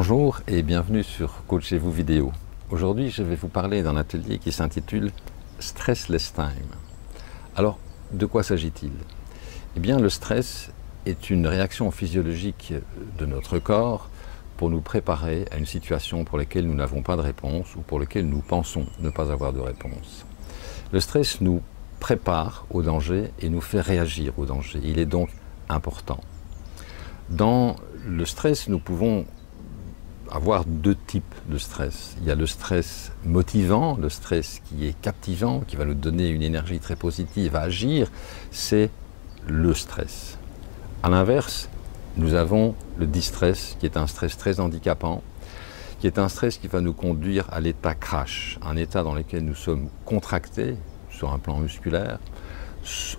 Bonjour et bienvenue sur Coachez-vous vidéo. Aujourd'hui, je vais vous parler d'un atelier qui s'intitule Stressless Time. Alors, de quoi s'agit-il? Eh bien, le stress est une réaction physiologique de notre corps pour nous préparer à une situation pour laquelle nous n'avons pas de réponse ou pour laquelle nous pensons ne pas avoir de réponse. Le stress nous prépare au danger et nous fait réagir au danger. Il est donc important. Dans le stress, nous pouvons avoir deux types de stress. Il y a le stress motivant, le stress qui est captivant, qui va nous donner une énergie très positive à agir, c'est le stress. À l'inverse, nous avons le distress, qui est un stress très handicapant, qui est un stress qui va nous conduire à l'état crash, un état dans lequel nous sommes contractés sur un plan musculaire,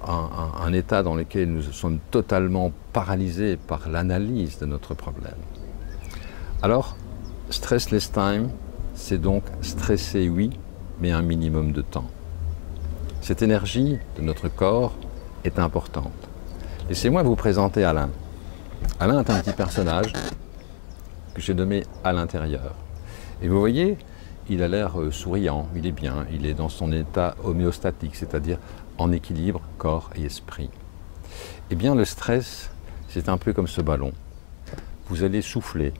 un état dans lequel nous sommes totalement paralysés par l'analyse de notre problème. Alors, Stressless Time, c'est donc stresser, oui, mais un minimum de temps. Cette énergie de notre corps est importante. Laissez-moi vous présenter Alain. Alain est un petit personnage que j'ai nommé à l'intérieur. Et vous voyez, il a l'air souriant, il est bien, il est dans son état homéostatique, c'est-à-dire en équilibre corps et esprit. Eh bien, le stress, c'est un peu comme ce ballon. Vous allez souffler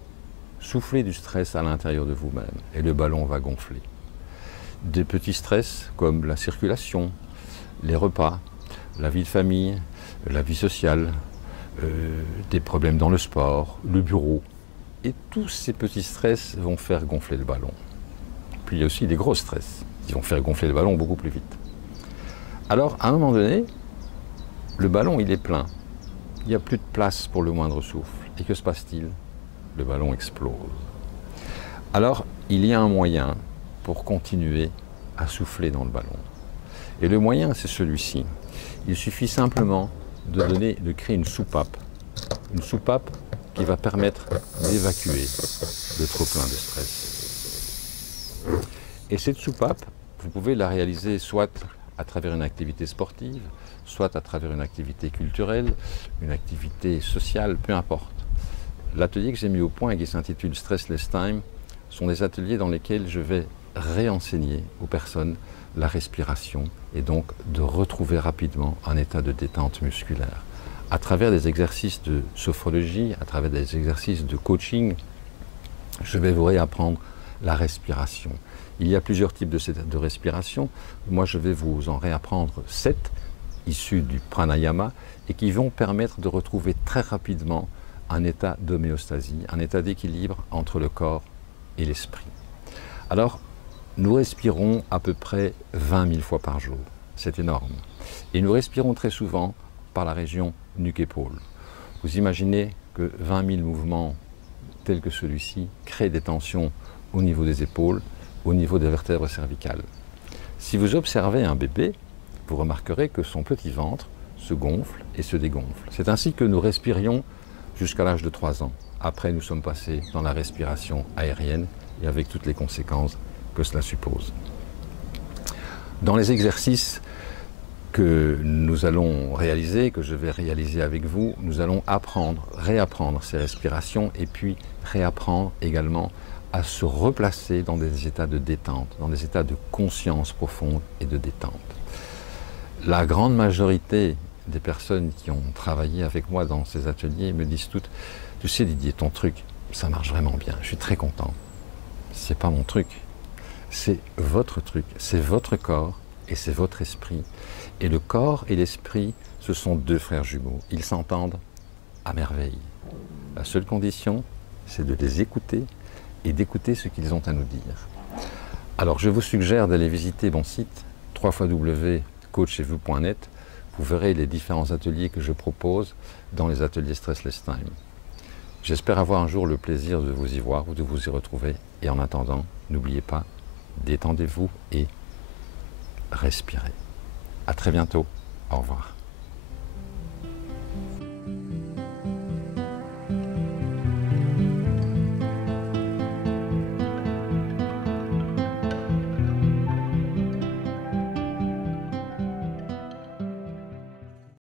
du stress à l'intérieur de vous-même et le ballon va gonfler. Des petits stress comme la circulation, les repas, la vie de famille, la vie sociale, des problèmes dans le sport, le bureau. Et tous ces petits stress vont faire gonfler le ballon. Puis il y a aussi des gros stress qui vont faire gonfler le ballon beaucoup plus vite. Alors, à un moment donné, le ballon, il est plein. Il n'y a plus de place pour le moindre souffle. Et que se passe-t-il? Le ballon explose. Alors, il y a un moyen pour continuer à souffler dans le ballon. Et le moyen, c'est celui-ci. Il suffit simplement de créer une soupape qui va permettre d'évacuer le trop-plein de stress. Et cette soupape, vous pouvez la réaliser soit à travers une activité sportive, soit à travers une activité culturelle, une activité sociale, peu importe. L'atelier que j'ai mis au point et qui s'intitule Stressless Time sont des ateliers dans lesquels je vais réenseigner aux personnes la respiration et donc de retrouver rapidement un état de détente musculaire. À travers des exercices de sophrologie, à travers des exercices de coaching, je vais vous réapprendre la respiration. Il y a plusieurs types de respiration. Moi, je vais vous en réapprendre 7 issus du pranayama et qui vont permettre de retrouver très rapidement un état d'homéostasie, un état d'équilibre entre le corps et l'esprit. Alors, nous respirons à peu près 20 000 fois par jour. C'est énorme. Et nous respirons très souvent par la région nuque-épaule. Vous imaginez que 20 000 mouvements tels que celui-ci créent des tensions au niveau des épaules, au niveau des vertèbres cervicales. Si vous observez un bébé, vous remarquerez que son petit ventre se gonfle et se dégonfle. C'est ainsi que nous respirions jusqu'à l'âge de 3 ans. Après, nous sommes passés dans la respiration aérienne et avec toutes les conséquences que cela suppose. Dans les exercices que nous allons réaliser, que je vais réaliser avec vous, nous allons réapprendre ces respirations et puis réapprendre également à se replacer dans des états de détente, dans des états de conscience profonde et de détente. La grande majorité des personnes qui ont travaillé avec moi dans ces ateliers me disent toutes « Tu sais Didier, ton truc, ça marche vraiment bien, je suis très content. » C'est pas mon truc, c'est votre truc, c'est votre corps et c'est votre esprit. Et le corps et l'esprit, ce sont deux frères jumeaux. Ils s'entendent à merveille. La seule condition, c'est de les écouter et d'écouter ce qu'ils ont à nous dire. Alors je vous suggère d'aller visiter mon site www.coachez-vous.net. Vous verrez les différents ateliers que je propose dans les ateliers Stressless Time. J'espère avoir un jour le plaisir de vous y voir ou de vous y retrouver. Et en attendant, n'oubliez pas, détendez-vous et respirez. À très bientôt. Au revoir.